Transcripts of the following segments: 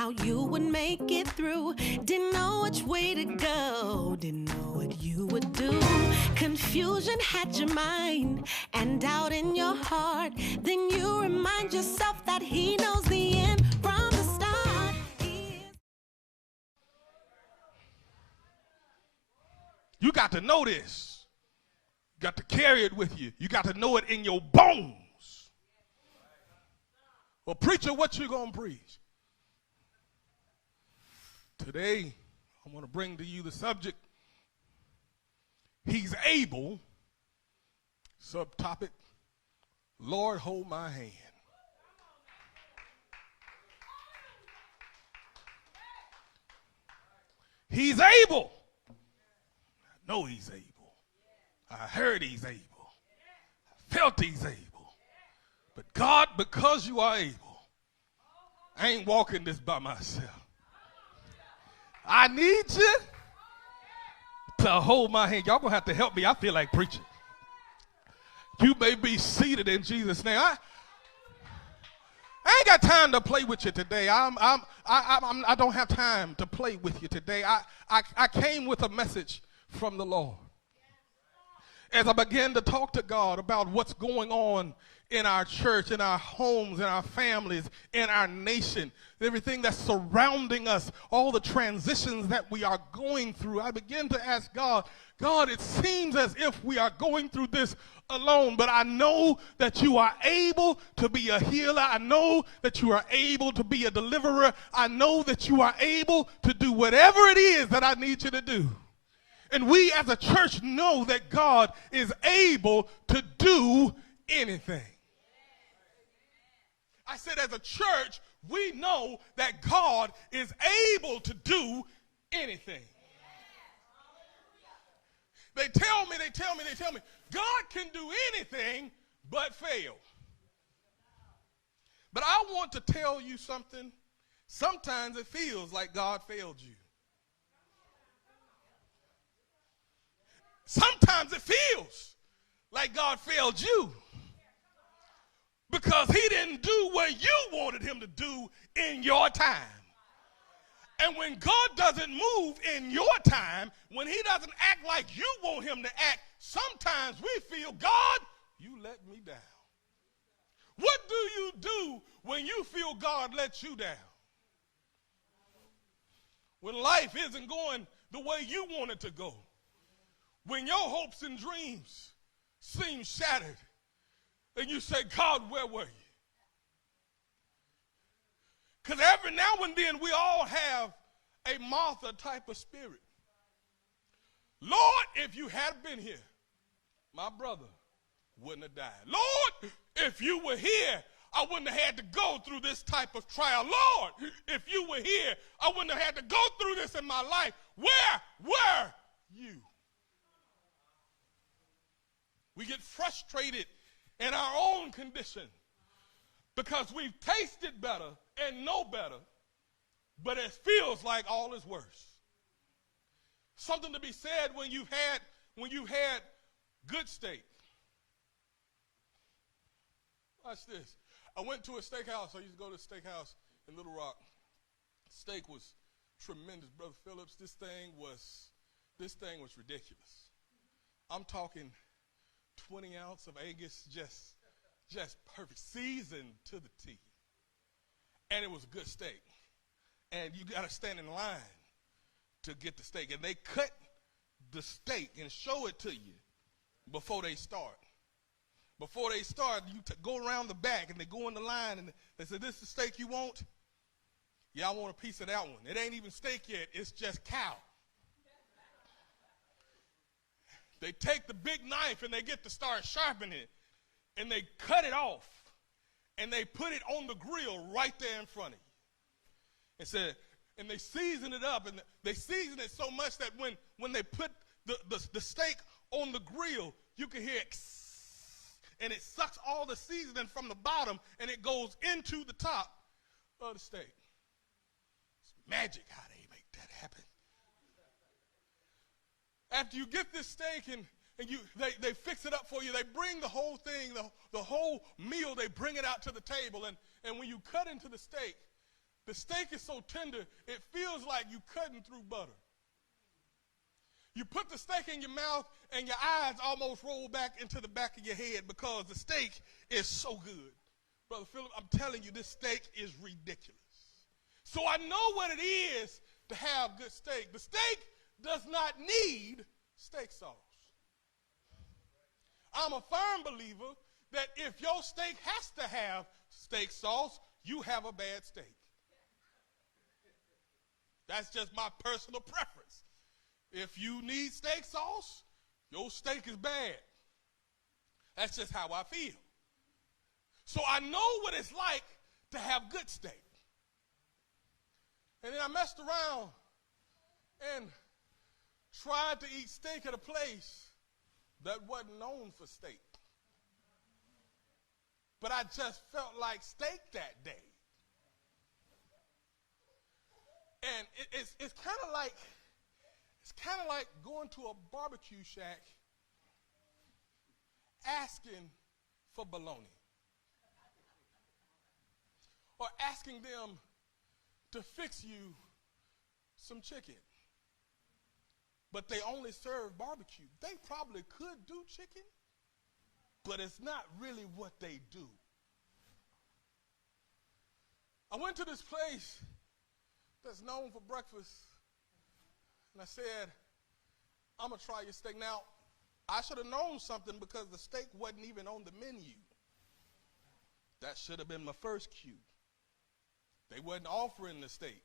how you would make it through. Didn't know which way to go, didn't know what you would do. Confusion had your mind and doubt in your heart. Then you remind yourself that he knows the end from the start. You got to know this. You got to carry it with you. You got to know it in your bones. Well, preacher, what you gonna preach? Today, I want to bring to you the subject, He's able, subtopic, Lord, hold my hand. He's able. I know he's able. I heard he's able. I felt he's able. But God, because you are able, I ain't walking this by myself. I need you to hold my hand. Y'all gonna have to help me. I feel like preaching. You may be seated in Jesus' name. I ain't got time to play with you today. I don't have time to play with you today. I came with a message from the Lord. As I began to talk to God about what's going on in our church, in our homes, in our families, in our nation, everything that's surrounding us, all the transitions that we are going through, I began to ask God, God, it seems as if we are going through this alone, but I know that you are able to be a healer. I know that you are able to be a deliverer. I know that you are able to do whatever it is that I need you to do. And we as a church know that God is able to do anything. I said as a church, we know that God is able to do anything. They tell me, God can do anything but fail. But I want to tell you something. Sometimes it feels like God failed you. Sometimes it feels like God failed you because he didn't do what you wanted him to do in your time. And when God doesn't move in your time, when he doesn't act like you want him to act, sometimes we feel, God, you let me down. What do you do when you feel God let you down? When life isn't going the way you want it to go. When your hopes and dreams seem shattered and you say, God, where were you? Because every now and then we all have a Martha type of spirit. Lord, if you had been here, my brother wouldn't have died. Lord, if you were here, I wouldn't have had to go through this type of trial. Lord, if you were here, I wouldn't have had to go through this in my life. Where were you? We get frustrated in our own condition because we've tasted better and know better, but it feels like all is worse. Something to be said when you've had good steak. Watch this. I went to a steakhouse. I used to go to a steakhouse in Little Rock. Steak was tremendous, Brother Phillips. This thing was ridiculous. I'm talking 20 ounce of Angus, just perfect, seasoned to the T. And it was a good steak. And you got to stand in line to get the steak. And they cut the steak and show it to you before they start. Before they start, you go around the back and they go in the line and they say, this is the steak you want? Yeah, I want a piece of that one. It ain't even steak yet. It's just cow. They take the big knife and they get to start sharpening it. And they cut it off. And they put it on the grill right there in front of you. And they season it up. And they season it so much that when they put the steak on the grill, you can hear it. And it sucks all the seasoning from the bottom and it goes into the top of the steak. It's magic how they make that happen. After you get this steak and they fix it up for you, they bring the whole thing, the whole meal, they bring it out to the table. And when you cut into the steak, The steak is so tender, it feels like you're cutting through butter. You put the steak in your mouth and your eyes almost roll back into the back of your head because the steak is so good. Brother Philip, I'm telling you, this steak is ridiculous. So I know what it is to have good steak. The steak does not need steak sauce. I'm a firm believer that if your steak has to have steak sauce, you have a bad steak. That's just my personal preference. If you need steak sauce, your steak is bad. That's just how I feel. So I know what it's like to have good steak. And then I messed around and tried to eat steak at a place that wasn't known for steak. But I just felt like steak that day. And it's kind of like going to a barbecue shack asking for bologna. Or asking them to fix you some chicken. But they only serve barbecue. They probably could do chicken, but it's not really what they do. I went to this place that's known for breakfast, and I said, I'm going to try your steak. Now, I should have known something because the steak wasn't even on the menu. That should have been my first cue. They wasn't offering the steak.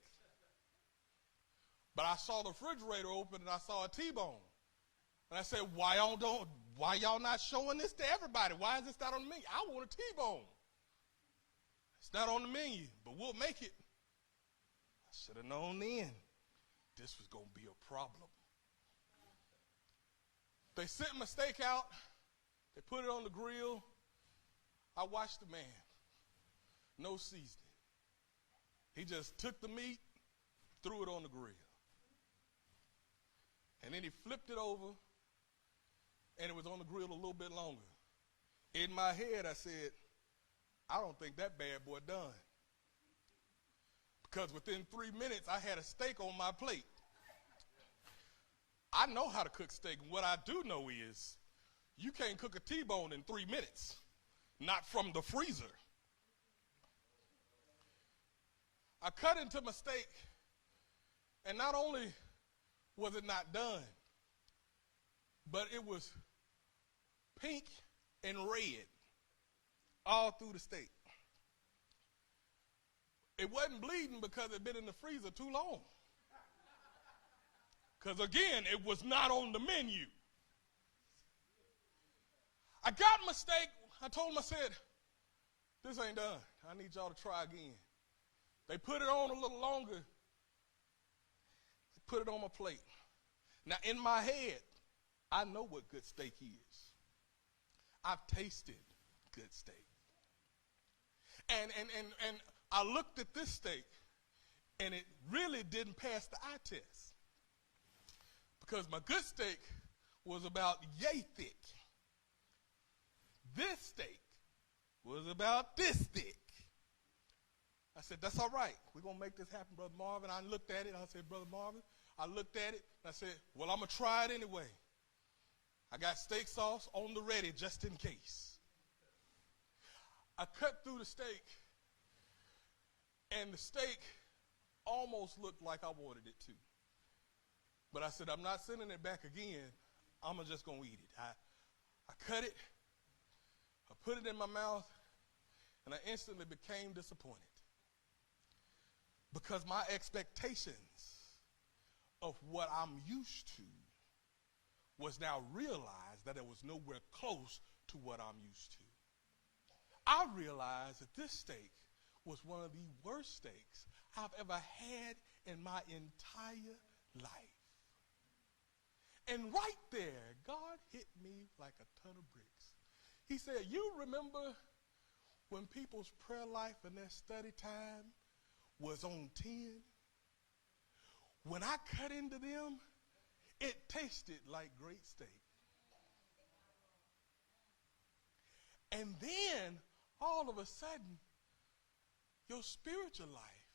But I saw the refrigerator open and I saw a T-bone. And I said, why y'all not showing this to everybody? Why is this not on the menu? I want a T-bone. It's not on the menu, but we'll make it. I should have known then this was going to be a problem. They sent my steak out. They put it on the grill. I watched the man. No seasoning. He just took the meat, threw it on the grill. And then he flipped it over, and it was on the grill a little bit longer. In my head, I said, I don't think that bad boy done. Because within 3 minutes, I had a steak on my plate. I know how to cook steak, and what I do know is you can't cook a T-bone in 3 minutes, not from the freezer. I cut into my steak, and not only was it not done, but it was pink and red all through the steak. It wasn't bleeding because it had been in the freezer too long. Because again, it was not on the menu. I got my steak. I told them, I said, this ain't done. I need y'all to try again. They put it on a little longer. They put it on my plate. Now, in my head, I know what good steak is. I've tasted good steak. And I looked at this steak, and it really didn't pass the eye test. Because my good steak was about yay thick. This steak was about this thick. I said, that's all right. We're going to make this happen, Brother Marvin. I looked at it. I said, Brother Marvin, I looked at it, and I said, well, I'm going to try it anyway. I got steak sauce on the ready just in case. I cut through the steak, and the steak almost looked like I wanted it to. But I said, I'm not sending it back again. I'm just going to eat it. I cut it. I put it in my mouth, and I instantly became disappointed. Because my expectations of what I'm used to was now realized that it was nowhere close to what I'm used to. I realized that this steak was one of the worst steaks I've ever had in my entire life. And right there, God hit me like a ton of bricks. He said, you remember when people's prayer life and their study time was on 10? When I cut into them, it tasted like great steak. And then, all of a sudden, your spiritual life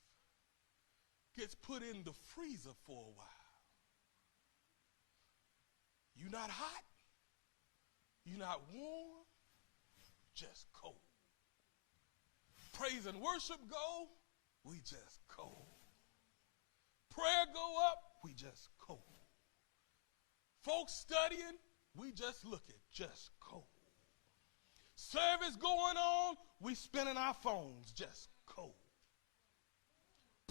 gets put in the freezer for a while. You're not hot, you're not warm, just cold. Praise and worship go, we just cold. Prayer go up, we just cold. Folks studying, we just looking, just cold. Service going on, we spinning our phones, just cold.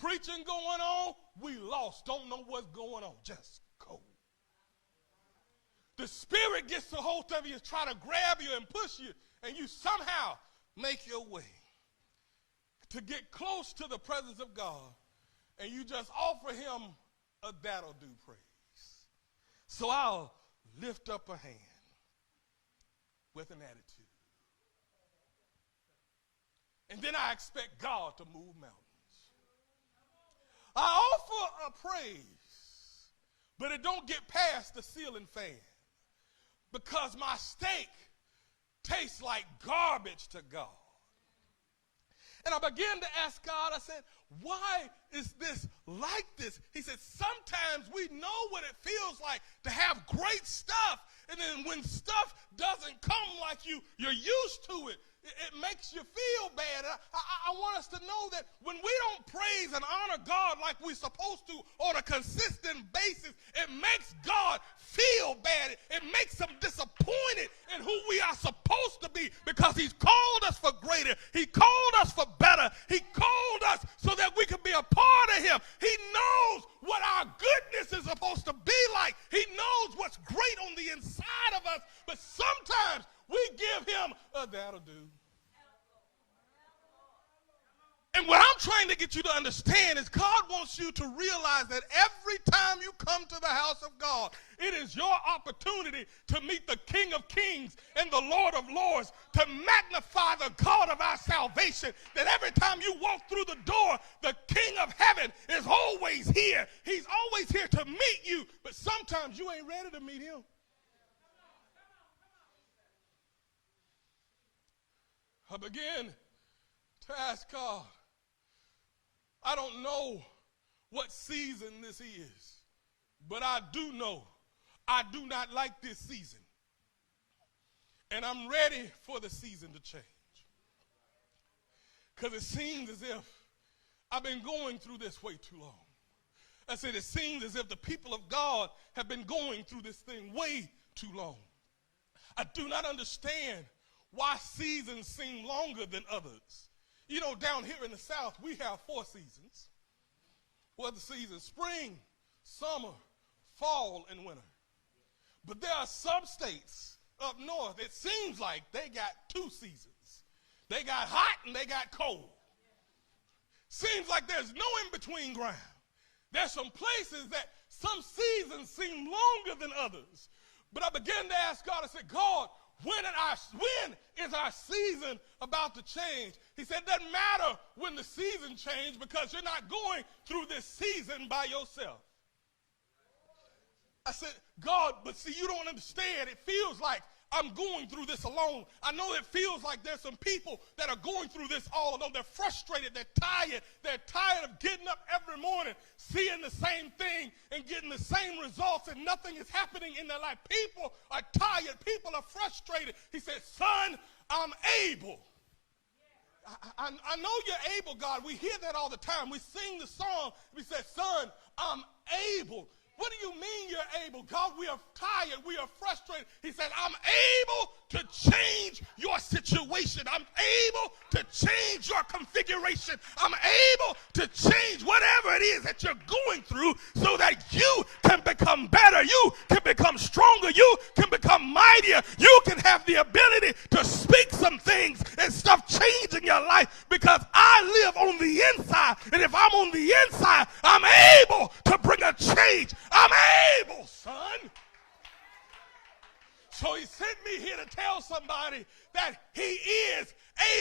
Preaching going on, we lost, don't know what's going on, just cold. The Spirit gets a hold of you, try to grab you and push you, and you somehow make your way to get close to the presence of God, and you just offer him a that'll do praise. So I'll lift up a hand with an attitude. And then I expect God to move mountains. I offer a praise, but it don't get past the ceiling fan because my steak tastes like garbage to God. And I began to ask God, I said, why is this like this? He said, sometimes we know what it feels like to have great stuff, and then when stuff doesn't come like you're used to it, it makes you feel bad. I want us to know that when we don't praise and honor God like we're supposed to on a consistent basis, it makes God feel bad. It makes him disappointed in who we are supposed to be because he's called us for greater. He called us for better. He called us so that we could be a part of him. He knows what our goodness is supposed to be like. He knows what's great on the inside of us, but sometimes we give him a that'll do. And what I'm trying to get you to understand is God wants you to realize that every time you come to the house of God, it is your opportunity to meet the King of Kings and the Lord of Lords, to magnify the God of our salvation. That every time you walk through the door, the King of heaven is always here. He's always here to meet you, but sometimes you ain't ready to meet him. I began to ask God, I don't know what season this is, but I do know I do not like this season. And I'm ready for the season to change. Because it seems as if I've been going through this way too long. I said it seems as if the people of God have been going through this thing way too long. I do not understand why seasons seem longer than others. You know, down here in the South, we have 4 seasons. Weather seasons: spring, summer, fall, and winter. But there are some states up north, it seems like they got 2 seasons. They got hot and they got cold. Seems like there's no in-between ground. There's some places that some seasons seem longer than others. But I began to ask God, I said, God, when is our season about to change? He said, it doesn't matter when the season changes because you're not going through this season by yourself. I said, God, but see, you don't understand. It feels like I'm going through this alone. I know it feels like there's some people that are going through this all alone. They're frustrated. They're tired. They're tired of getting up every morning, seeing the same thing and getting the same results, and nothing is happening in their life. People are tired. People are frustrated. He said, son, I'm able. I know you're able, God. We hear that all the time. We sing the song. We say, son, I'm able. What do you mean you're able? God, we are tired. We are frustrated. He said, I'm able to change your situation. I'm able to change your configuration. I'm able to change whatever it is that you're going through so that you can become better. You can become stronger. You can become mightier. You can have the ability to speak some things and stuff change in your life because I live on the inside. And if I'm on the inside, I'm able to bring a change. I'm able, son. So he sent me here to tell somebody that he is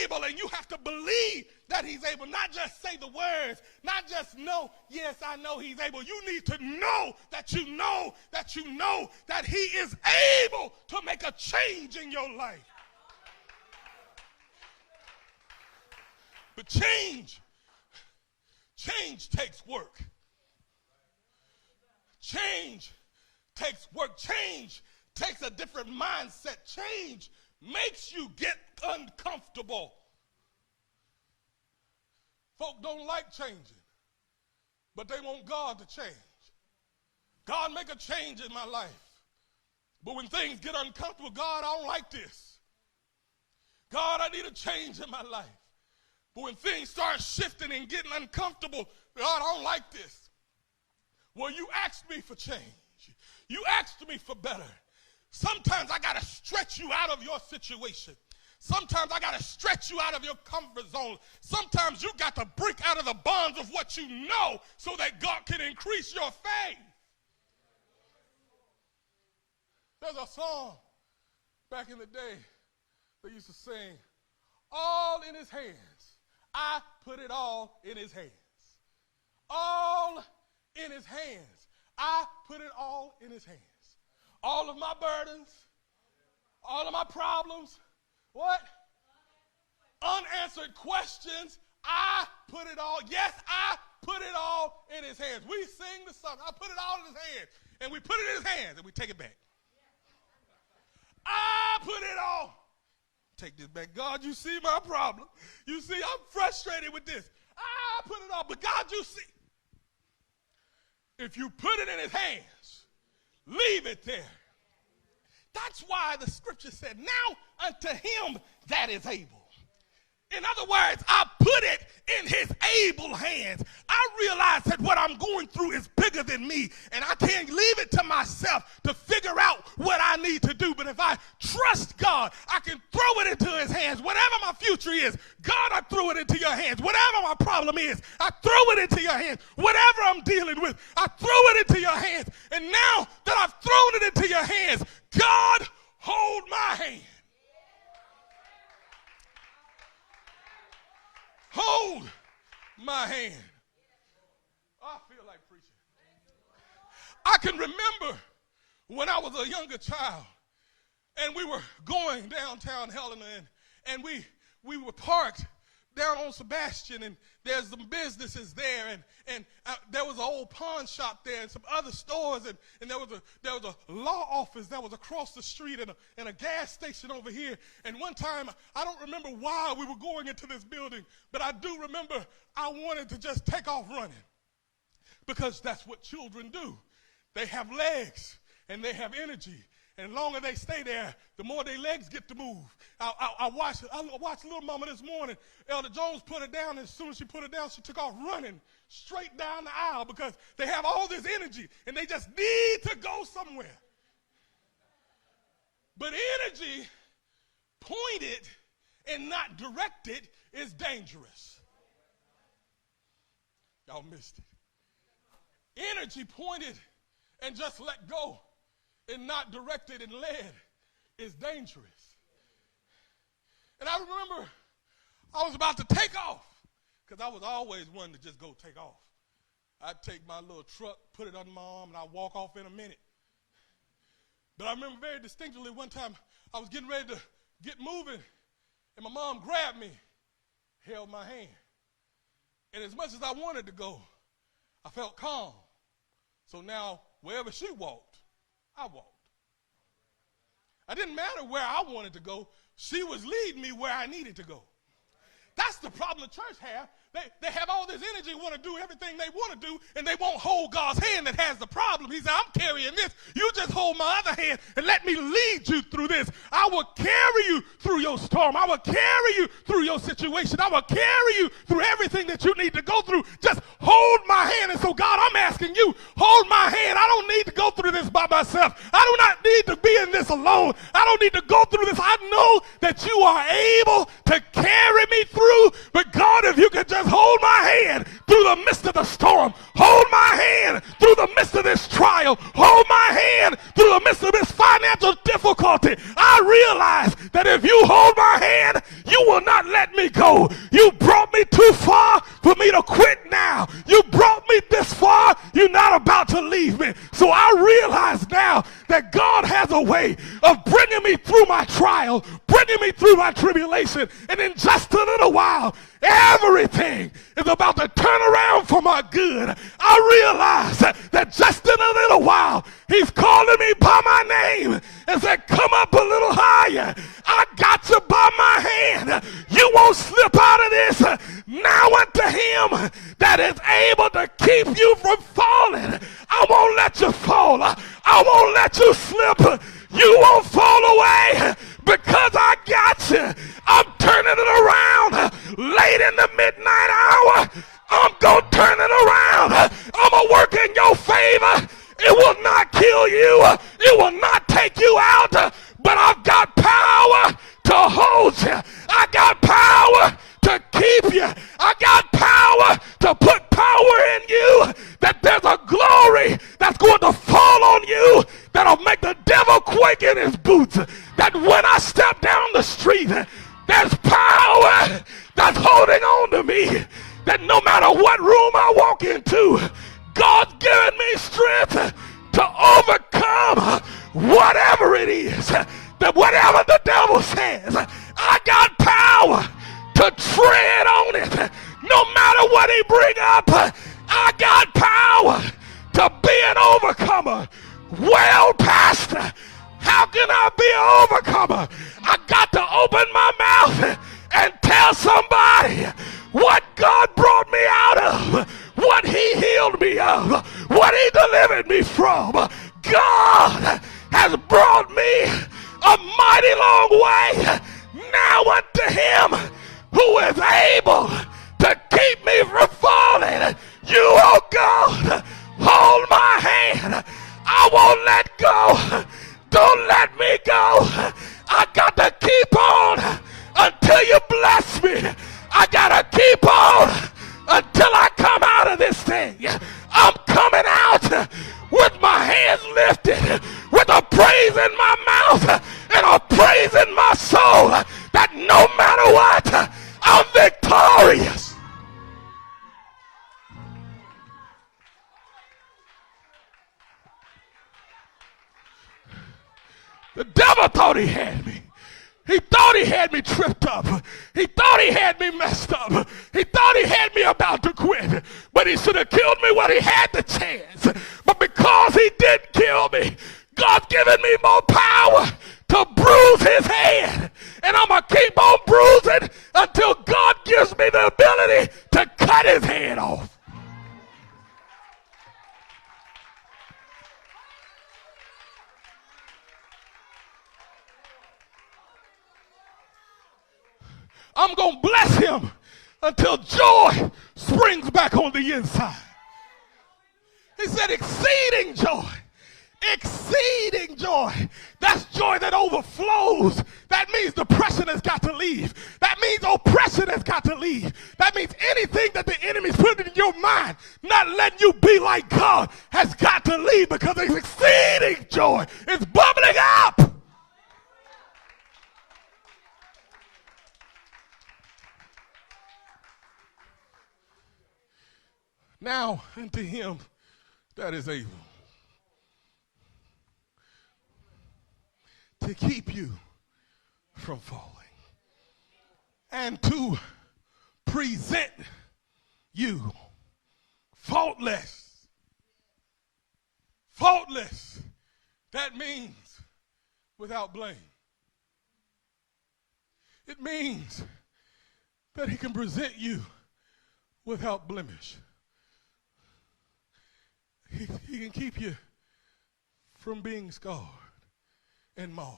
able, and you have to believe that he's able. Not just say the words, not just know, yes, I know he's able. You need to know that you know that you know that he is able to make a change in your life. But change Change takes work. Change takes work. Change takes a different mindset. Change makes you get uncomfortable. Folk don't like changing, but they want God to change. God, make a change in my life. But when things get uncomfortable, God, I don't like this. God, I need a change in my life. But when things start shifting and getting uncomfortable, God, I don't like this. Well, you asked me for change. You asked me for better. Sometimes I got to stretch you out of your situation. Sometimes I got to stretch you out of your comfort zone. Sometimes you got to break out of the bonds of what you know so that God can increase your faith. There's a song back in the day they used to sing, all in his hands. I put it all in his hands. All in his hands. I put it all in his hands. All of my burdens, all of my problems, what? Unanswered questions, I put it all, yes, I put it all in his hands. We sing the song, I put it all in his hands. And we put it in his hands and we take it back. I put it all. Take this back. God, you see my problem. You see, I'm frustrated with this. I put it all, but God, you see. If you put it in his hands, leave it there. That's why the scripture said, now unto him that is able. In other words, I put it in his able hands. I realize that what I'm going through is bigger than me, and I can't leave it to myself to figure out what I need to do. But if I trust God, I can throw it into his hands. Whatever my future is, God, I throw it into your hands. Whatever my problem is, I throw it into your hands. Whatever I'm dealing with, I throw it into your hands. And now that I've thrown it into your hands, God, hold my hand. Hold my hand. I feel like preaching. I can remember when I was a younger child and we were going downtown Helena and we were parked down on Sebastian, and there's some businesses there, and there was an old pawn shop there and some other stores, and there was a law office that was across the street and a gas station over here. And one time, I don't remember why we were going into this building, but I do remember I wanted to just take off running because that's what children do. They have legs and they have energy. And the longer they stay there, the more their legs get to move. I watched little mama this morning. Elder Jones put her down, and as soon as she put her down, she took off running straight down the aisle because they have all this energy, and they just need to go somewhere. But energy pointed and not directed is dangerous. Y'all missed it. Energy pointed and just let go and not directed and led is dangerous. And I remember I was about to take off because I was always one to just go take off. I'd take my little truck, put it under my arm, and I'd walk off in a minute. But I remember very distinctly one time I was getting ready to get moving, and my mom grabbed me, held my hand. And as much as I wanted to go, I felt calm. So now, wherever she walked, I walked. It didn't matter where I wanted to go. She was leading me where I needed to go. That's the problem the church have. They have all this energy, want to do everything they want to do, and they won't hold God's hand that has the problem. He said, I'm carrying this. You just hold my other hand and let me lead you through this. I will carry you through your storm. I will carry you through your situation. I will carry you through everything that you need to go through. Just hold my hand. And so, God, I'm asking you, hold my hand. I don't need to go through this by myself. I do not need to be in this alone. I don't need to go through this. I know that you are able to carry me through. But, God, if you could just hold my hand through the midst of the storm. Hold my hand through the midst of this trial. Hold my hand through the midst of this financial difficulty. I realize that if you hold my hand, you will not let me go. You brought me too far for me to quit now. You brought me this far. You're not about to leave me. So I realize now that God has a way of bringing me through my trial, bringing me through my tribulation, And in just a little while, everything is about to turn around for my good. I realize that just in a little while, he's calling me by my name and said, come up a little higher. I got you by my hand. You won't slip out of this. Now unto him that is able to keep you from falling. I won't let you fall. I won't let you slip. You won't fall away because I got you. I'm turning it around late in the midnight hour. I'm going to turn it around. I'm going to work in your favor. It will not kill you. It will not take you out. But I've got power to hold you. I got power to keep you. I got power to put power in you. That there's a glory that's going to fall on you that'll make the devil quake in his boots. That when I step down the street, there's power that's holding on to me. That no matter what room I walk into, God's given me strength to overcome whatever it is. That whatever the devil says, I got power to tread on it. No matter what he bring up, I got power to be an overcomer. Well, Pastor, how can I be an overcomer? I got to open my mouth and tell somebody what God brought me out of, what he healed me of, what he delivered me from. God has brought me a mighty long way. Now unto him who is able to keep me from falling. You, oh God, hold my hand. I won't let go. Don't let me go. I got to keep on until you bless me. I got to keep on until I come out of this thing. I'm coming out with my hands lifted, with a praise in my mouth and a praise in my soul, that no matter what, I'm victorious. The devil thought he had me. He thought he had me tripped up. He thought he had me messed up. He thought he had me about to quit. But he should have killed me when he had the chance. But because he didn't kill me, God's given me more power to bruise his head. And I'm going to keep on bruising until God gives me the ability to cut his head off. I'm going to bless him until joy springs back on the inside. He said exceeding joy. Exceeding joy. That's joy that overflows. That means depression has got to leave. That means oppression has got to leave. That means anything that the enemy's putting in your mind, not letting you be like God, has got to leave, because it's exceeding joy. It's bubbling up. Now unto him that is able to keep you from falling and to present you faultless. Faultless. That means without blame. It means that he can present you without blemish. He can keep you from being scarred and marred.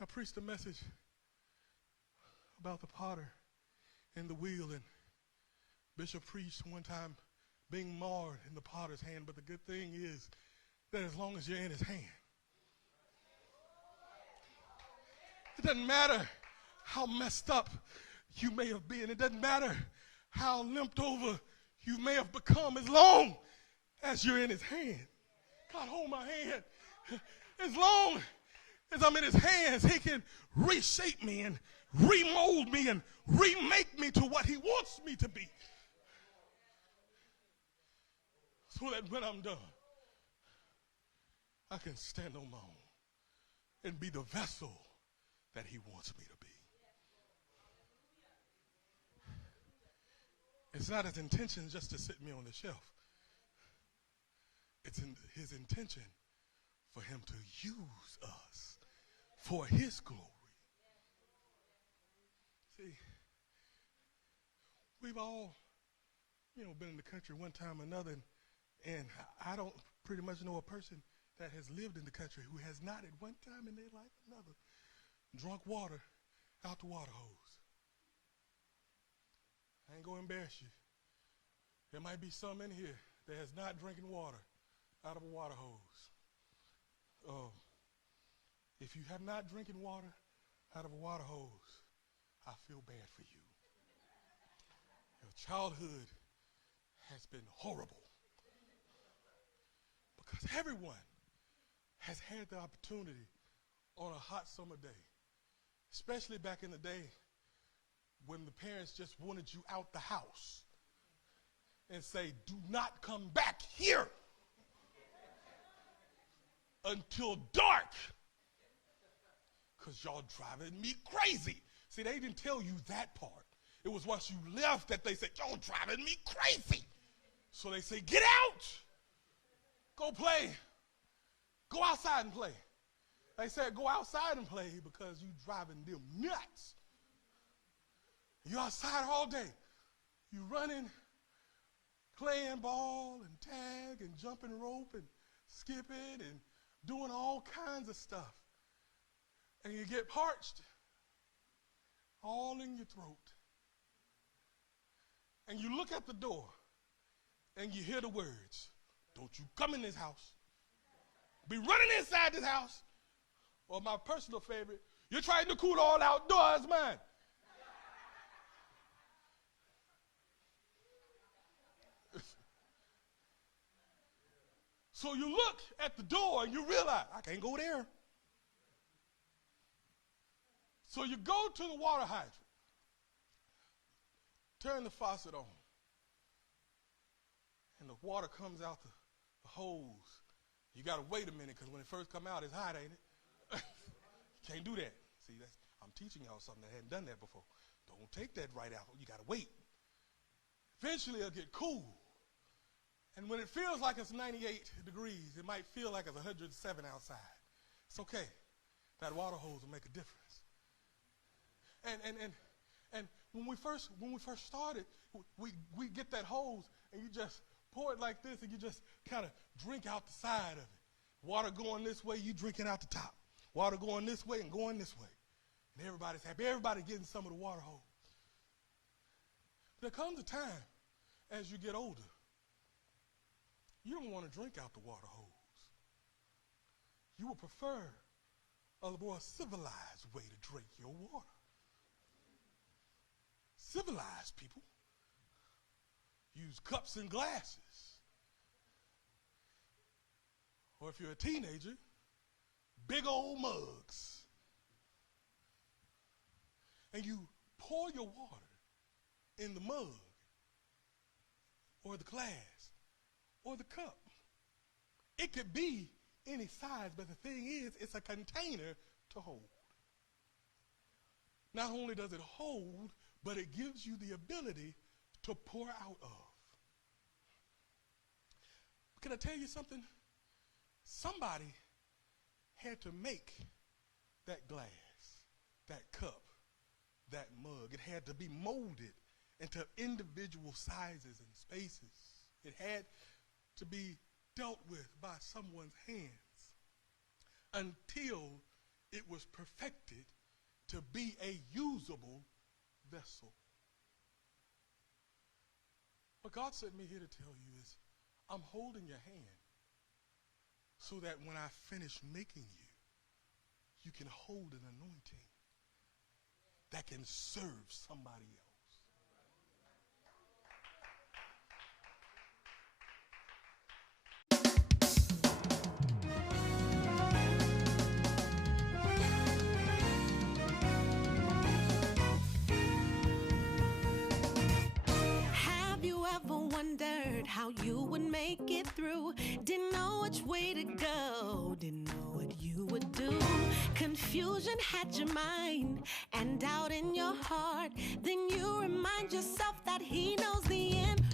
I preached a message about the potter and the wheel, and Bishop preached one time being marred in the potter's hand, but the good thing is that as long as you're in his hand, it doesn't matter how messed up you may have been. It doesn't matter how limped over you may have become, as long as you're in his hand. God, hold my hand. As long as I'm in his hands, he can reshape me and remold me and remake me to what he wants me to be. So that when I'm done, I can stand on my own and be the vessel that he wants me to be. It's not his intention just to sit me on the shelf. It's his intention for him to use us for his glory. See, we've all, been in the country one time or another, and I don't pretty much know a person that has lived in the country who has not at one time in their life or another drunk water out the water hose. I ain't going to embarrass you. There might be some in here that has not drinking water out of a water hose. If you have not drinking water out of a water hose, I feel bad for you. Your childhood has been horrible because everyone has had the opportunity on a hot summer day, especially back in the day when the parents just wanted you out the house and say, do not come back here until dark because y'all driving me crazy. See, they didn't tell you that part. It was once you left that they said, y'all driving me crazy. So they say, get out. Go play. Go outside and play. They said, go outside and play because you driving them nuts. You're outside all day. You running, playing ball and tag and jumping rope and skipping and doing all kinds of stuff. And you get parched all in your throat. And you look at the door and you hear the words, don't you come in this house. Be running inside this house. Or my personal favorite, you're trying to cool all outdoors, man. So you look at the door and you realize, I can't go there. So you go to the water hydrant, turn the faucet on, and the water comes out the hose. You got to wait a minute because when it first come out, it's hot, ain't it? You can't do that. See, I'm teaching y'all something that hadn't done that before. Don't take that right out. You got to wait. Eventually, it'll get cool. And when it feels like it's 98 degrees, it might feel like it's 107 outside. It's okay. That water hose will make a difference. And when we first started, we get that hose and you just pour it like this and you just kind of drink out the side of it. Water going this way, you drinking out the top. Water going this way and going this way. And everybody's happy. Everybody getting some of the water hose. There comes a time as you get older, you don't want to drink out the water hose. You would prefer a more civilized way to drink your water. Civilized people use cups and glasses. Or if you're a teenager, big old mugs. And you pour your water in the mug or the glass or the cup. It could be any size, but the thing is, it's a container to hold. Not only does it hold, but it gives you the ability to pour out of. Can I tell you something? Somebody had to make that glass, that cup, that mug. It had to be molded into individual sizes and spaces. It had to be dealt with by someone's hands until it was perfected to be a usable vessel. What God sent me here to tell you is, I'm holding your hand so that when I finish making you, you can hold an anointing that can serve somebody else. How you would make it through. Didn't know which way to go. Didn't know what you would do. Confused. confusion had your mind and doubt in your heart, then you remind yourself that he knows the end.